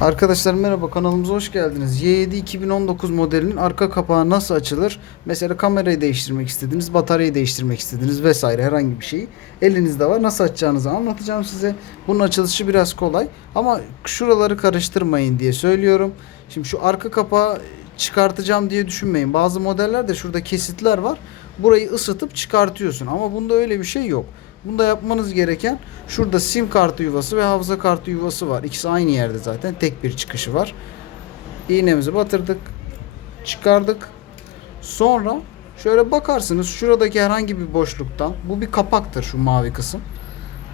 Arkadaşlar merhaba kanalımıza hoş geldiniz. Y7 2019 modelinin arka kapağı nasıl açılır? Mesela kamerayı değiştirmek istediniz, bataryayı değiştirmek istediniz vesaire herhangi bir şeyi elinizde var. Nasıl açacağınızı anlatacağım size. Bunun açılışı biraz kolay ama şuraları karıştırmayın diye söylüyorum. Şimdi şu arka kapağı çıkartacağım diye düşünmeyin. Bazı modellerde şurada kesitler var. Burayı ısıtıp çıkartıyorsun ama bunda öyle bir şey yok. Bunda yapmanız gereken şurada sim kartı yuvası ve hafıza kartı yuvası var. İkisi aynı yerde zaten. Tek bir çıkışı var. İğnemizi batırdık. Çıkardık. Sonra şöyle bakarsınız şuradaki herhangi bir boşluktan bu bir kapaktır şu mavi kısım.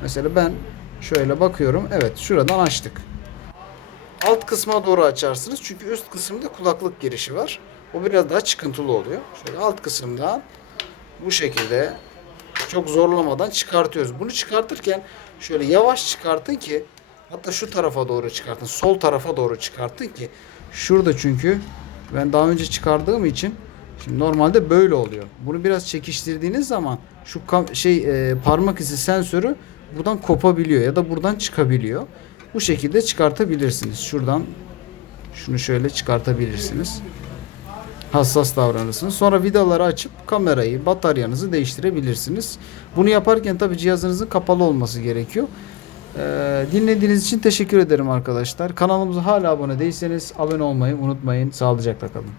Mesela ben şöyle bakıyorum. Evet şuradan açtık. Alt kısma doğru açarsınız. Çünkü üst kısımda kulaklık girişi var. O biraz daha çıkıntılı oluyor. Şöyle alt kısımdan bu şekilde çok zorlamadan çıkartıyoruz. Bunu çıkartırken şöyle yavaş çıkartın ki hatta şu tarafa doğru çıkartın. Sol tarafa doğru çıkartın ki şurada çünkü ben daha önce çıkardığım için şimdi normalde böyle oluyor. Bunu biraz çekiştirdiğiniz zaman şu şey e, parmak izi sensörü buradan kopabiliyor ya da buradan çıkabiliyor. Bu şekilde çıkartabilirsiniz. Şuradan şunu şöyle çıkartabilirsiniz hassas davranırsınız. Sonra vidaları açıp kamerayı, bataryanızı değiştirebilirsiniz. Bunu yaparken tabi cihazınızın kapalı olması gerekiyor. Ee, dinlediğiniz için teşekkür ederim arkadaşlar. Kanalımıza hala abone değilseniz abone olmayı unutmayın. Sağlıcakla kalın.